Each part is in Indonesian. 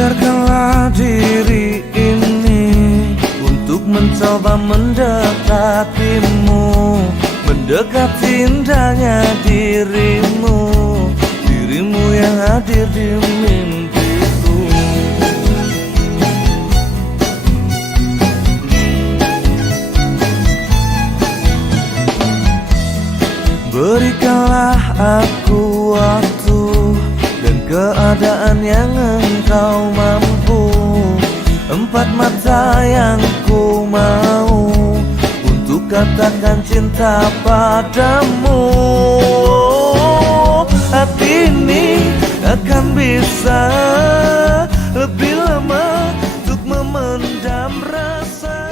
Biarkanlah diri ini untuk mencoba mendekatimu, mendekati indahnya dirimu, dirimu yang hadir di mimpiku. Berikanlah aku waktu dan keadaan yang engkau mampu, empat mata yang ku mau untuk katakan cinta padamu. Hati ini akan bisa lebih lama untuk memendam rasa.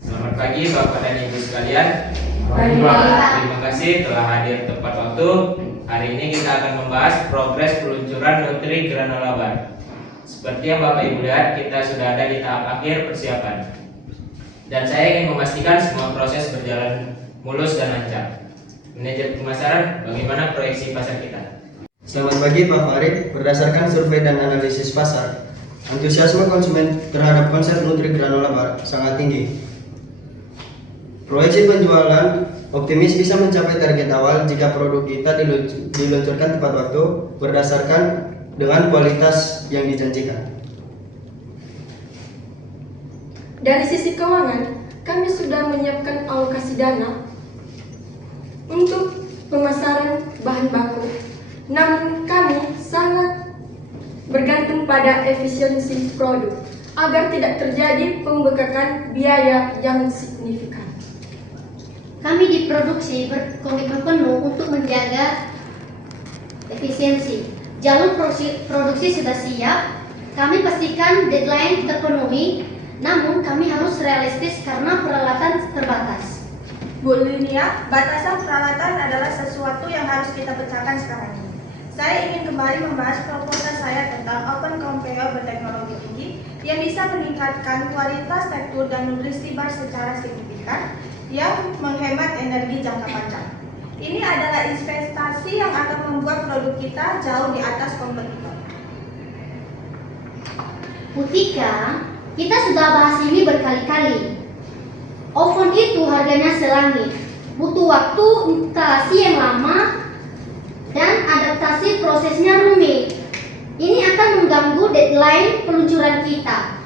Selamat pagi Bapak dan Ibu sekalian. Pagi, Pak. Terima kasih telah hadir tepat waktu. Hari ini kita akan membahas progres peluncuran Nutri Granola Bar. Seperti yang Bapak Ibu lihat, kita sudah ada di tahap akhir persiapan. Dan saya ingin memastikan semua proses berjalan mulus dan lancar. Manajer pemasaran, bagaimana proyeksi pasar kita? Selamat pagi Pak Farid. Berdasarkan survei dan analisis pasar, antusiasme konsumen terhadap konsep Nutri Granola Bar sangat tinggi. Proyeksi penjualan optimis bisa mencapai target awal jika produk kita diluncurkan tepat waktu berdasarkan dengan kualitas yang dijanjikan. Dari sisi keuangan, kami sudah menyiapkan alokasi dana untuk pemasaran bahan baku. Namun kami sangat bergantung pada efisiensi produk agar tidak terjadi pembengkakan biaya yang signifikan. Kami di produksi berkomitmen penuh untuk menjaga efisiensi. Jalur produksi sudah siap, kami pastikan deadline terpenuhi, namun kami harus realistis karena peralatan terbatas. Bu Linia, batasan peralatan adalah sesuatu yang harus kita pecahkan sekarang ini. Saya ingin kembali membahas proposal saya tentang open conveyor berteknologi tinggi yang bisa meningkatkan kualitas, tekstur, dan nutrisi bar secara signifikan yang menghemat energi jangka panjang. Ini adalah investasi yang akan membuat produk kita jauh di atas kompetitor. Mutika, kita sudah bahas ini berkali-kali. Oven itu harganya selangit, butuh waktu instalasi yang lama dan adaptasi prosesnya rumit. Ini akan mengganggu deadline peluncuran kita.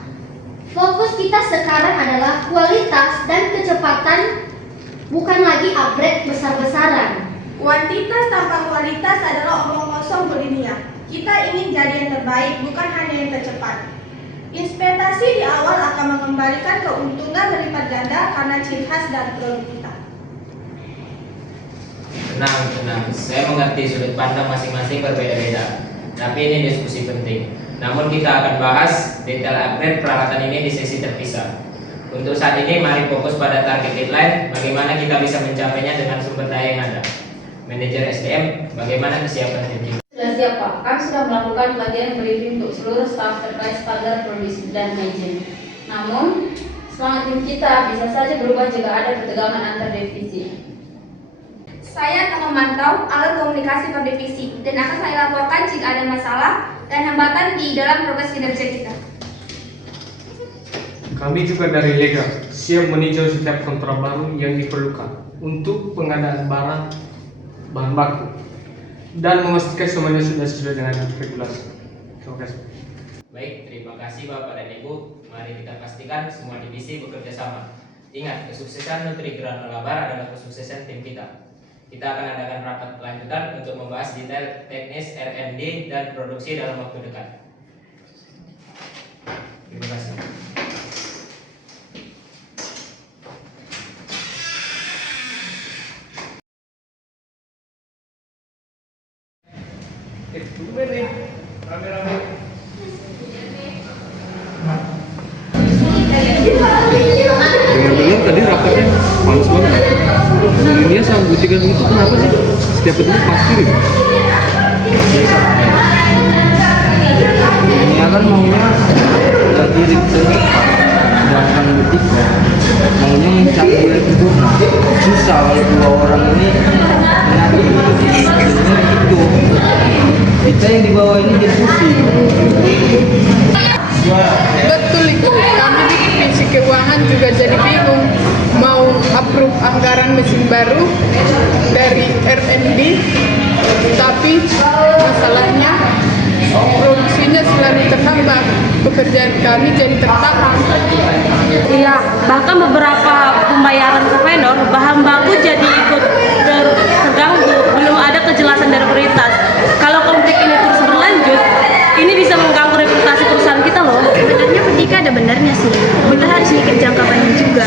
Fokus kita sekarang adalah kualitas dan kecepatan, bukan lagi upgrade besar-besaran. Kuantitas tanpa kualitas adalah omong kosong, Bu Linia. Kita ingin jadi yang terbaik, bukan hanya yang tercepat. Investasi di awal akan mengembalikan keuntungan berlipat ganda karena ciri khas dari produk kita. Tenang. Saya mengerti sudut pandang masing-masing berbeda-beda. Tapi ini diskusi penting. Namun kita akan bahas detail upgrade peralatan ini di sesi terpisah. Untuk saat ini mari fokus pada target deadline, bagaimana kita bisa mencapainya dengan sumber daya yang ada. Manajer SDM, bagaimana kesiapan tim? Sudah siap Pak, kami sudah melakukan pelatihan briefing untuk seluruh staf terkait standar produksi dan hygiene. Namun, semangat tim kita bisa saja berubah jika ada ketegangan antar divisi. Saya akan memantau alur komunikasi per divisi dan akan saya laporkan jika ada masalah dan hambatan di dalam progres kinerja kita. Kami juga dari Lega siap meninjau setiap kontrak baru yang diperlukan untuk pengadaan barang bahan baku dan memastikan semuanya sudah sesuai dengan regulasi. Terima kasih. Baik, terima kasih Bapak dan Ibu. Mari kita pastikan semua divisi bekerja sama. Ingat, kesuksesan Nutri Granola Bar adalah kesuksesan tim kita. Kita akan adakan rapat lanjutan untuk membahas detail teknis R&D dan produksi dalam waktu dekat. Terima kasih. Tumben nih, rame-rame. Dengar-dengar tadi rapatnya panas banget. Ini sama Bu Cigan itu kenapa sih? Setiap ketemu pasti nih. Ini kan maunya jadi sedangkan matematika maunya mencari nilai sempurna. Susah kalau dua orang ini menyatu itu. Kita yang di bawah ini jadi pusing. Betul itu, kami di divisi keuangan juga jadi bingung mau approve anggaran mesin baru dari R&D, tapi masalahnya produksinya selalu terhambat, pekerjaan kami jadi tertahan. Iya, bahkan beberapa pembayaran ke vendor, bahan baku jadi ikut terganggu, belum ada kejelasan dari prioritas. Kalau konflik ini terus berlanjut, ini bisa mengganggu reputasi perusahaan kita loh. Sebenarnya Pendika ada benarnya sih. Kita harus mikir jangka panjang juga.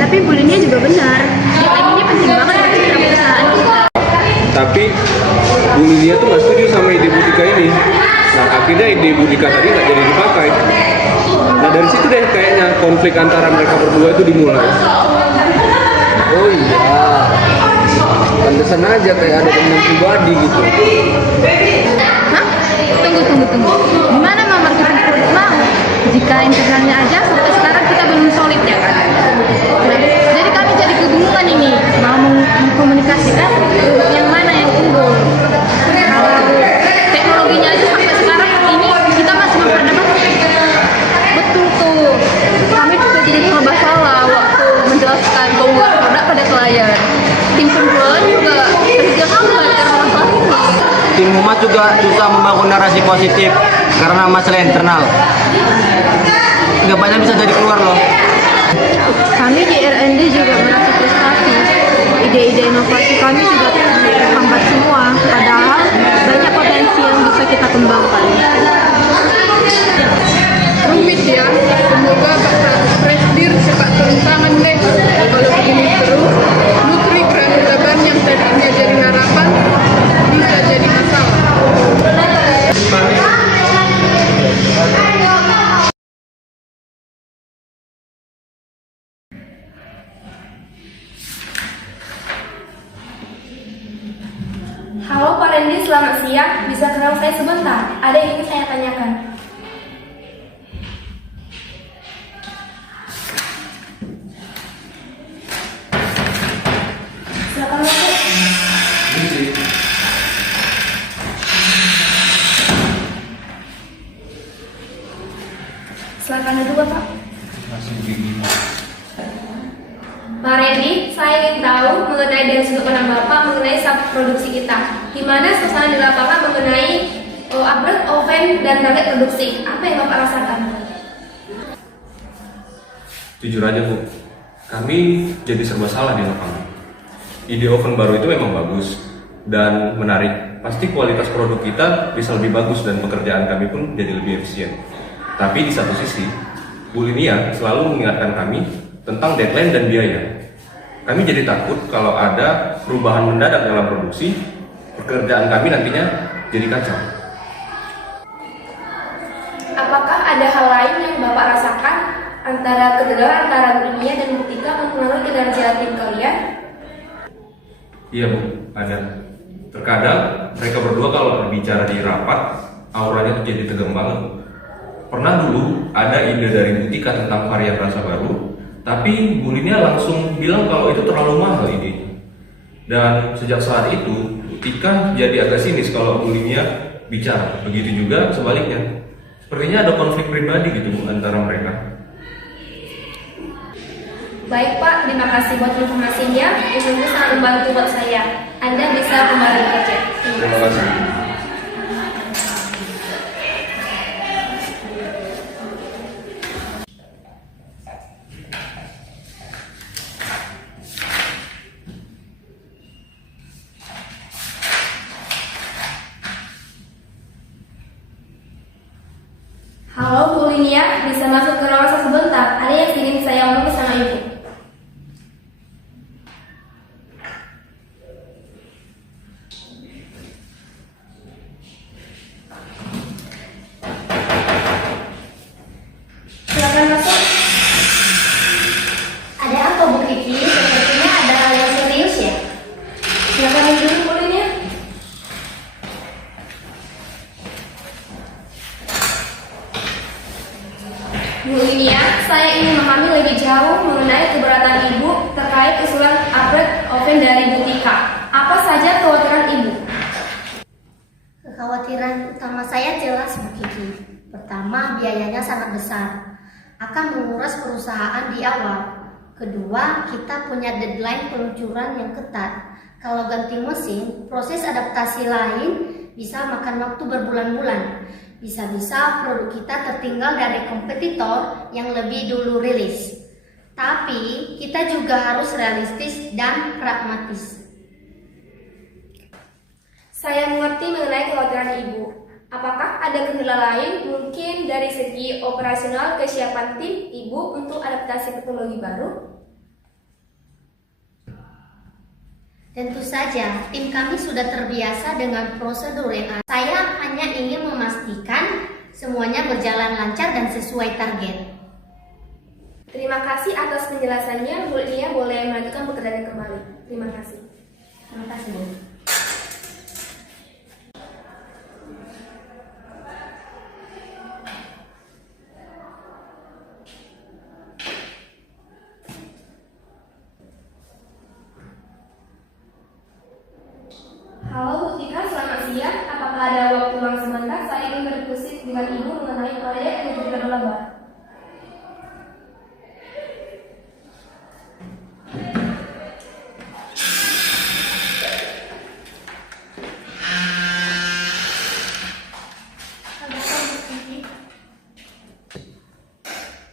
Tapi Bu Linia juga benar. Deadline ini penting banget untuk citra perusahaan kita. Tapi Bu Linia tuh nggak setuju sama ide Budika ini. Nah akhirnya ide Budika tadi nggak jadi dipakai. Nah dari situ deh kayaknya konflik antara mereka berdua itu dimulai. Oh iya, pantesan aja kayak ada dendam pribadi gitu. Hah? Tunggu. Gimana mau marketing produk mau? Jika internalnya aja sampai sekarang kita belum solid ya kan? Nah, jadi kami jadi kebingungan ini mau mengkomunikasikan produk yang mana yang unggul. Kalau teknologinya aja sampai sekarang ini kita masih memperdebatkan. Betul tuh. Kami juga jadi serba salah waktu menjelaskan keunggulan produk pada klien. Tim penjualan juga kerja hambat karena masalah ini. Tim Humas juga susah membangun narasi positif karena masalah internal. Nggak banyak bisa jadi keluar loh. Kami di R&D juga merasa frustasi. Ide-ide inovasi kami juga terhambat semua. Padahal banyak potensi yang bisa kita kembangkan. Rumit ya, semoga Bapak Presdir cepat turun tangan deh. Kalau begini terus, Nutri Granula Bar yang tadinya jadi harapan bisa jadi masalah. Halo Pak Randy, selamat siang. Bisa kenal saya sebentar? Ada yang ingin saya tanyakan. Silakan masuk. Silakan duduk Bapak. Pak Randy, saya ingin tahu mengenai dari sudut pandang Bapak mengenai sub produksi kita. Gimana suasana di lapangan mengenai upgrade oven dan target produksi? Apa yang Bapak rasakan? Jujur aja Bu, kami jadi serba salah di lapangan. Ide oven baru itu memang bagus dan menarik. Pasti kualitas produk kita bisa lebih bagus dan pekerjaan kami pun jadi lebih efisien. Tapi di satu sisi, Bu Linia selalu mengingatkan kami tentang deadline dan biaya. Kami jadi takut kalau ada perubahan mendadak dalam produksi, pekerjaan kami nantinya jadi kacau. Apakah ada hal lain yang Bapak rasakan antara kegagalan antara Bu Linia dan Bu Tika mempengaruhi kinerja tim kalian? Iya Bu, ada. Terkadang mereka berdua kalau berbicara di rapat, auranya tuh jadi tegang banget. Pernah dulu ada ide dari Bu Tika tentang varian rasa baru, tapi Bu Linia langsung bilang kalau itu terlalu mahal ide. Dan sejak saat itu, Bu Tika jadi agak sinis kalau Bu Linia bicara. Begitu juga sebaliknya. Sepertinya ada konflik pribadi gitu Bu antara mereka. Baik Pak, terima kasih buat informasinya. Itu sangat membantu buat saya. Anda bisa kembali bekerja. Terima kasih. Halo Bu Linia, bisa masuk ke ruangan saya sebentar. Ada yang ingin saya omongin sama Ibu. Silakan masuk. Ada apa Bu Kiki? Sepertinya ada hal yang serius ya? Silakan duduk Bu Linia. Bu Linia, saya ingin memahami lebih jauh mengenai keberatan Ibu terkait usulan upgrade oven dari Bu Tika. Apa saja kekhawatiran Ibu? Kekhawatiran utama saya jelas, Bu Kiki. Pertama, biayanya sangat besar, akan menguras perusahaan di awal. Kedua, kita punya deadline peluncuran yang ketat. Kalau ganti mesin, proses adaptasi lain bisa makan waktu berbulan-bulan. Bisa-bisa produk kita tertinggal dari kompetitor yang lebih dulu rilis. Tapi kita juga harus realistis dan pragmatis. Saya mengerti mengenai kekhawatiran Ibu. Apakah ada kendala lain mungkin dari segi operasional kesiapan tim Ibu untuk adaptasi teknologi baru? Tentu saja, tim kami sudah terbiasa dengan prosedur yang ada. Saya hanya ingin memastikan semuanya berjalan lancar dan sesuai target. Terima kasih atas penjelasannya. Bu Lia boleh melanjutkan pekerjaan kembali. Terima kasih. Terima kasih, Bu. Halo Bu Tika, selamat siang. Apakah ada waktu luang sebentar? Saya ingin berdiskusi dengan Ibu mengenai proyek energi terbarukan.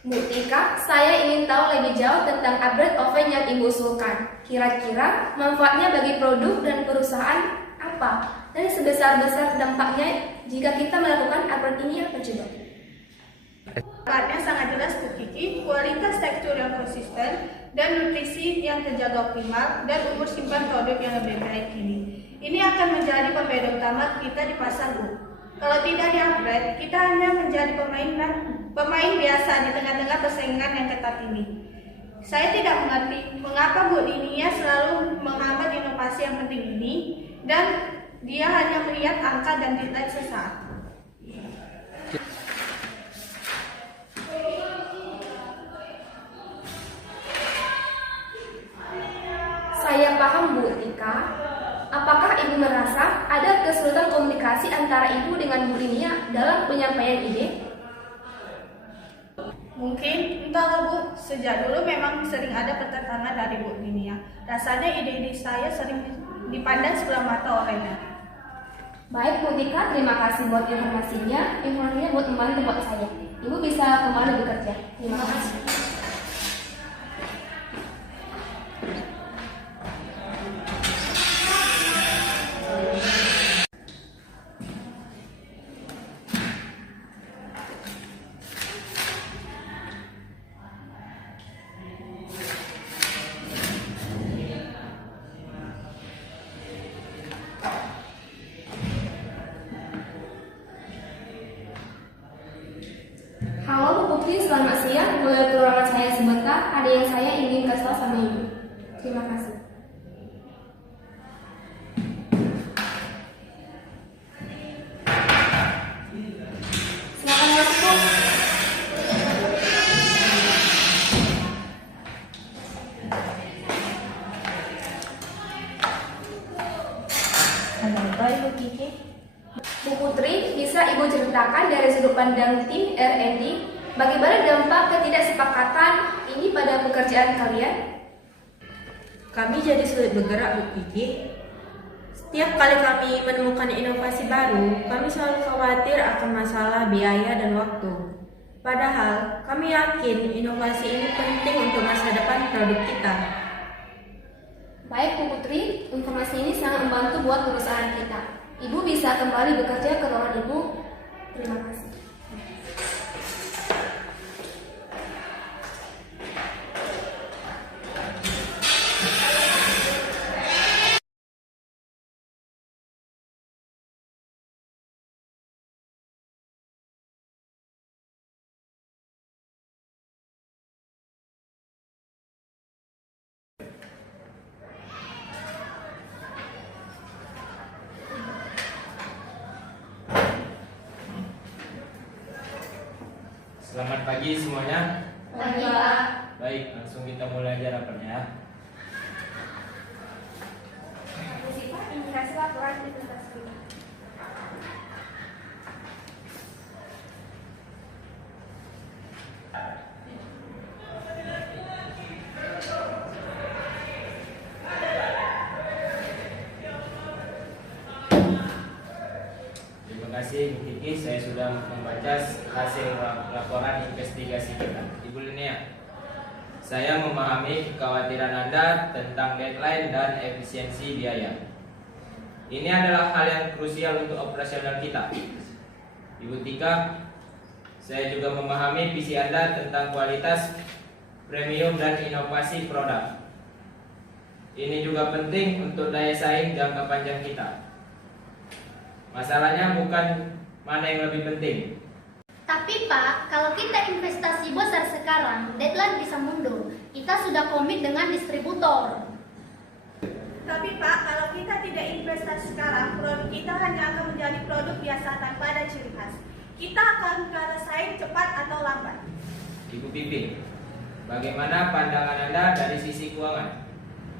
Bu Tika, saya ingin tahu lebih jauh tentang upgrade oven yang Ibu usulkan. Kira-kira manfaatnya bagi produk dan perusahaan apa? Dan sebesar-besar dampaknya jika kita melakukan upgrade ini apa coba? Manfaatnya sangat jelas, Bu Kiki. Kualitas tekstur yang konsisten dan nutrisi yang terjaga optimal dan umur simpan produk yang lebih baik ini. Ini akan menjadi pembeda utama kita di pasar, Bu. Kalau tidak di-upgrade, kita hanya menjadi pemain biasa di tengah-tengah persaingan yang ketat ini. Saya tidak mengerti mengapa Bu Linia selalu menghambat inovasi yang penting ini dan dia hanya melihat angka dan deadline sesaat. Saya paham Bu Tika. Apakah Ibu merasa ada kesulitan komunikasi antara Ibu dengan Bu Linia dalam penyampaian ide? Mungkin, entahlah Bu, sejak dulu memang sering ada pertentangan dari Bu Linia. Rasanya ide-ide saya sering dipandang sebelah mata olehnya. Baik Bu Tika, terima kasih buat informasinya. Informasinya buat kembali tempat saya. Ibu bisa kembali bekerja. Terima kasih. Halo Bu Putri, selamat siang. Boleh ke ruangan saya sebentar? Ada yang saya ingin kasih tahu sama Ibu. Terima kasih. Silakan masuk, Bu. Halo, baik Bu Kiki. Bu Putri, bisa Ibu ceritakan dari sudut pandang tim R&D bagaimana dampak ketidaksepakatan ini pada pekerjaan kalian? Kami jadi sulit bergerak, Bu Kiki. Setiap kali kami menemukan inovasi baru, kami selalu khawatir akan masalah biaya dan waktu. Padahal, kami yakin inovasi ini penting untuk masa depan produk kita. Baik Bu Putri, informasi ini sangat membantu buat perusahaan kita. Ibu bisa kembali bekerja ke ruangan Ibu. Terima kasih. Selamat pagi semuanya. Pagi, Pak. Baik, langsung kita mulai aja rapatnya ya. Misi Pak, indikasi laporan investasi. Terima kasih Bu Kiki, saya sudah membaca hasil laporan investigasi kita. Ibu Linnea, saya memahami kekhawatiran Anda tentang deadline dan efisiensi biaya. Ini adalah hal yang krusial untuk operasional kita. Ibu Tika, saya juga memahami visi Anda tentang kualitas, premium, dan inovasi produk. Ini juga penting untuk daya saing jangka panjang kita. Masalahnya bukan mana yang lebih penting. Tapi Pak, kalau kita investasi besar sekarang, deadline bisa mundur. Kita sudah komit dengan distributor. Tapi Pak, kalau kita tidak investasi sekarang, produk kita hanya akan menjadi produk biasa tanpa ada ciri khas. Kita akan kalah saing cepat atau lambat. Ibu Pipin, bagaimana pandangan Anda dari sisi keuangan?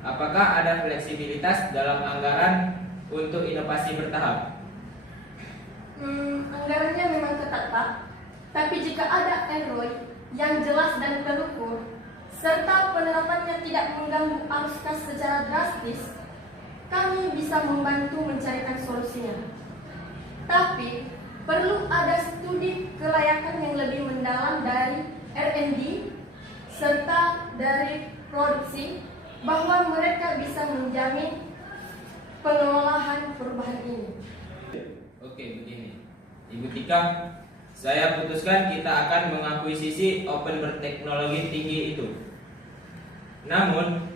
Apakah ada fleksibilitas dalam anggaran untuk inovasi bertahap? Anggarannya memang ketat, Pak. Tapi jika ada ROI yang jelas dan terukur, serta penerapannya tidak mengganggu arus kas secara drastis, kami bisa membantu mencarikan solusinya. Tapi, perlu ada studi kelayakan yang lebih mendalam dari R&D serta dari produksi bahwa mereka bisa menjamin pengelolaan perubahan ini. Oke, begini. Ibu Tika, saya putuskan kita akan mengakuisisi open berteknologi tinggi itu. Namun,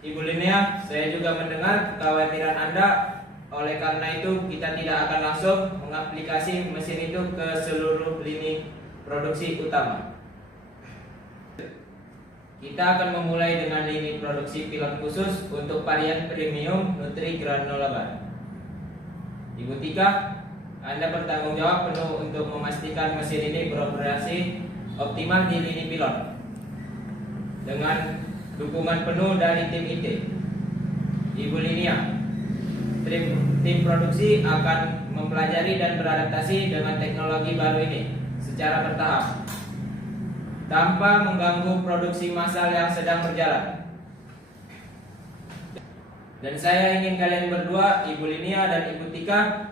Ibu Linnea, saya juga mendengar kekhawatiran Anda. Oleh karena itu, kita tidak akan langsung mengaplikasi mesin itu ke seluruh lini produksi utama. Kita akan memulai dengan lini produksi pilot khusus untuk varian premium Nutri Granola Bar. Ibu Tika, Anda bertanggung jawab penuh untuk memastikan mesin ini beroperasi optimal di lini pilot dengan dukungan penuh dari tim IT. Ibu Linnea, tim produksi akan mempelajari dan beradaptasi dengan teknologi baru ini secara bertahap tanpa mengganggu produksi massal yang sedang berjalan. Dan saya ingin kalian berdua, Ibu Linnea dan Ibu Tika,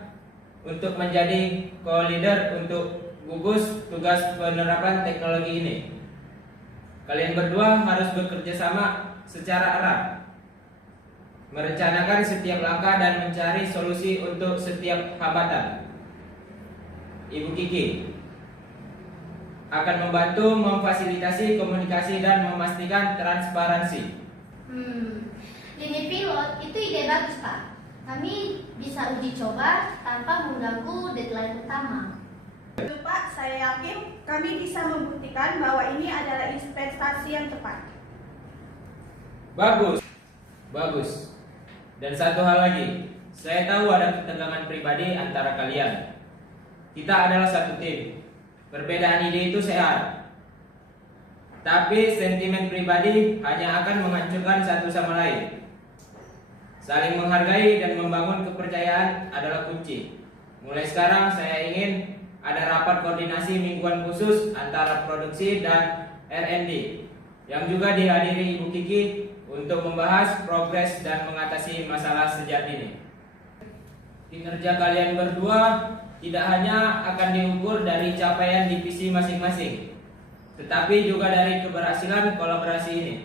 untuk menjadi co-leader untuk gugus tugas penerapan teknologi ini. Kalian berdua harus bekerja sama secara erat, merencanakan setiap langkah dan mencari solusi untuk setiap hambatan. Ibu Kiki akan membantu memfasilitasi komunikasi dan memastikan transparansi. Lini pilot itu ide bagus, Pak. Kami bisa uji coba tanpa mengganggu deadline utama. Pak, saya yakin kami bisa membuktikan bahwa ini adalah investasi yang tepat. Bagus, bagus. Dan satu hal lagi, saya tahu ada ketegangan pribadi antara kalian. Kita adalah satu tim. Perbedaan ide itu sehat. Tapi sentimen pribadi hanya akan menghancurkan satu sama lain. Saling menghargai dan membangun kepercayaan adalah kunci. Mulai sekarang saya ingin ada rapat koordinasi mingguan khusus antara produksi dan R&D yang juga dihadiri Ibu Kiki untuk membahas progres dan mengatasi masalah sejak dini. Kinerja kalian berdua tidak hanya akan diukur dari capaian divisi masing-masing, tetapi juga dari keberhasilan kolaborasi ini.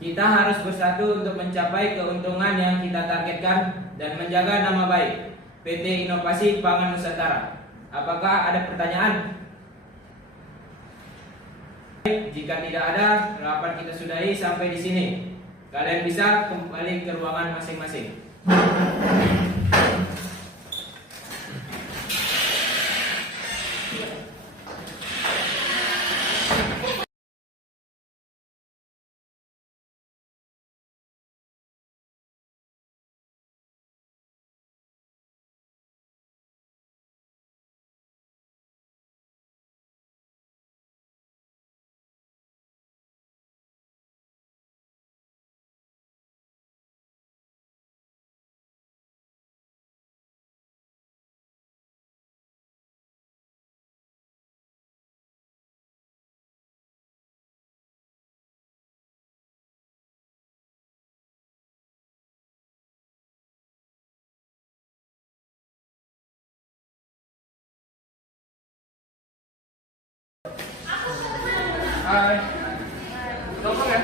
Kita harus bersatu untuk mencapai keuntungan yang kita targetkan dan menjaga nama baik PT Inovasi Pangan Nusantara. Apakah ada pertanyaan? Jika tidak ada, rapat kita sudahi sampai di sini. Kalian bisa kembali ke ruangan masing-masing. Hai. Telepon ya?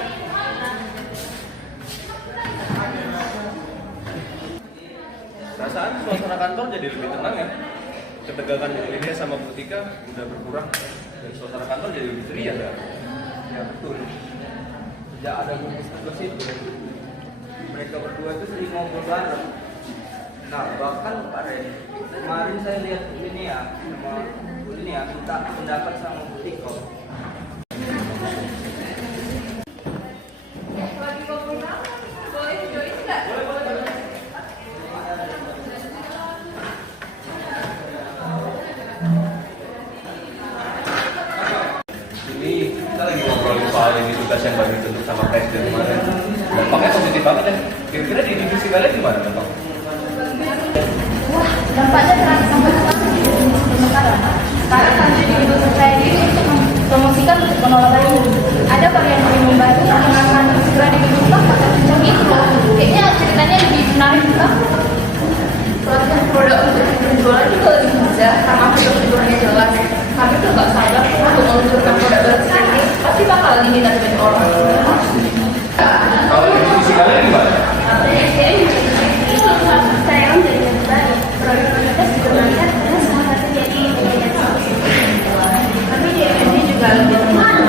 Perasaan suasana kantor jadi lebih tenang ya. Ketegangan Lydia sama Bu Tika udah berkurang dan suasana kantor jadi lebih ceria ya. Ya betul. Sejak ada gugus tugas itu, mereka berdua itu sering ngobrol bareng. Nah bahkan Pak Ren, kemarin saya lihat ini ya sama ini ya minta pendapat sama Bu Tika. Ini kita lagi ngobrolin soal ini tugas yang baru ditunjuk sama presiden kemarin. Dampaknya positif banget ya. Kira-kira di divisi kalian gimana Bapak? Wah, dampaknya terasa sampai sekarang. Sekarang kami dibutuhkan saya ini untuk mempromosikan untuk pengelola ini. Ada varian premium baru yang akan segera dibuka pada puncak itu. Kayaknya ceritanya lebih menarik juga. Produk untuk penjualan juga lebih mudah karena produk-produknya jelas. Kami tuh gak sabar untuk meluncurkan produk baru ini. Pasti bakal diminati banyak orang. Kalau di divisi kalian gimana? Saya kan dari yang tadi produk-produknya juga meningkat karena semua satu jadi kami di FND juga lebih teman.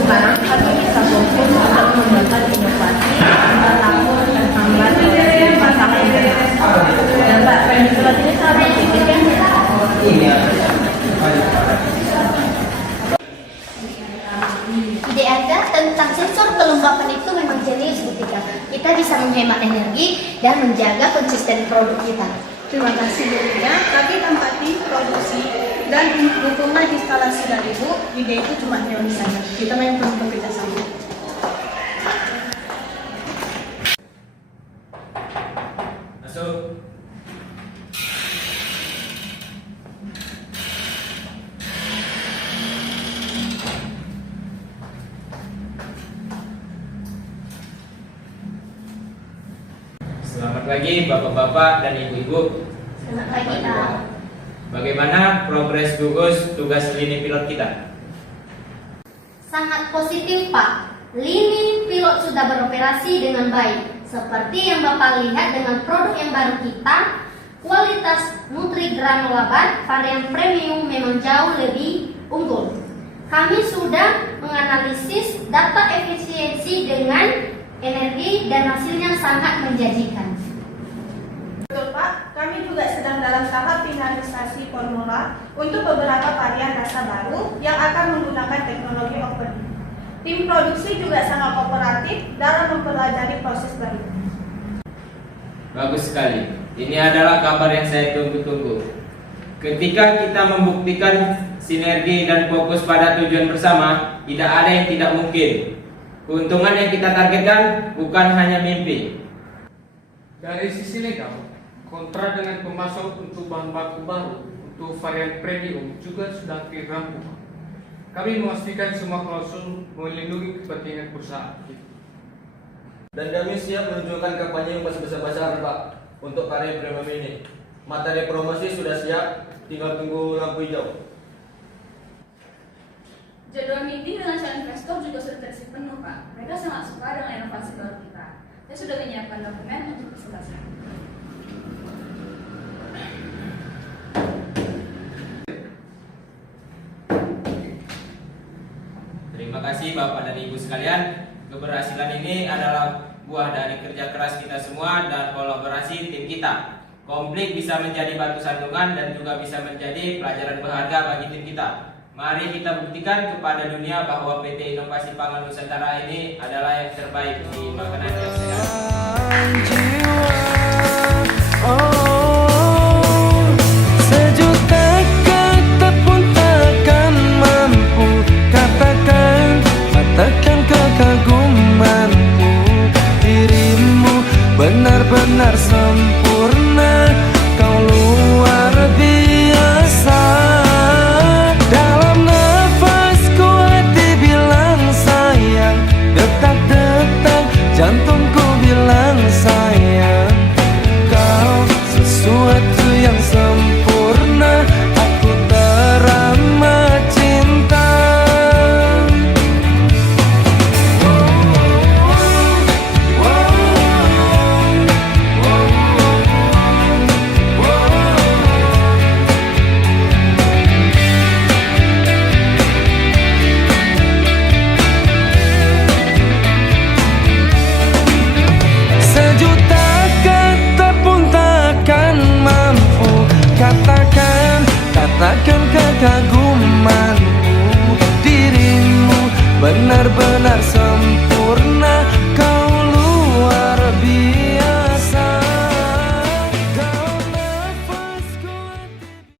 Sekarang kami bisa fokus untuk mengembangkan inovasi tahun dan tambah pasangan dan Pak Penjualan ini sangat signifikan. Ide Anda tentang sensor kelembapan itu memang jenius ketika kita bisa menghemat energi dan menjaga konsisten produk kita. Terima kasih Bu Lia. Kami tempati produksi dan dukungan instalasi dari Bu. Ide itu cuma teori saja. Kita memang perlu bekerja sama. Masuk. Selamat pagi Bapak-bapak dan Ibu-ibu. Selamat pagi Pak. Bagaimana progres gugus tugas lini pilot kita? Sangat positif Pak. Lini pilot sudah beroperasi dengan baik. Seperti yang Bapak lihat dengan produk yang baru kita, kualitas Nutri Granola Bar varian premium memang jauh lebih unggul. Kami sudah menganalisis data efisiensi dengan energi dan hasilnya sangat menjanjikan. Betul Pak, kami juga sedang dalam tahap finalisasi formula untuk beberapa varian rasa baru yang akan menggunakan teknologi open. Tim produksi juga sangat kooperatif dalam mempelajari proses baru. Bagus sekali. Ini adalah kabar yang saya tunggu-tunggu. Ketika kita membuktikan sinergi dan fokus pada tujuan bersama, tidak ada yang tidak mungkin. Keuntungan yang kita targetkan bukan hanya mimpi. Dari sisi legal, kontrak dengan pemasok untuk bahan baku baru untuk varian premium juga sudah dirampung. Kami memastikan semua klausul melindungi kepentingan perusahaan kita. Dan kami siap menunjukkan kampanye yang besar-besaran Pak untuk karya premium ini. Materi promosi sudah siap, tinggal tunggu lampu hijau. Jadwal meeting dengan calon investor juga sudah terisi penuh, Pak. Mereka sangat suka dengan inovasi baru kita. Saya sudah menyiapkan dokumen untuk presentasi. Terima kasih Bapak dan Ibu sekalian. Keberhasilan ini adalah buah dari kerja keras kita semua dan kolaborasi tim kita. Komplit bisa menjadi batu sandungan dan juga bisa menjadi pelajaran berharga bagi tim kita. Mari kita buktikan kepada dunia bahwa PT Inovasi Pangan Nusantara ini adalah yang terbaik di makanan yang sehat. Sejuta kata pun takkan mampu katakan kekagumanku. Dirimu benar-benar sempurna, kau luar biasa. Dalam nafasku hati bilang sayang, detak-detak jantungku bilang sayang. Kau katakan kekagumanku. Dirimu benar-benar sempurna.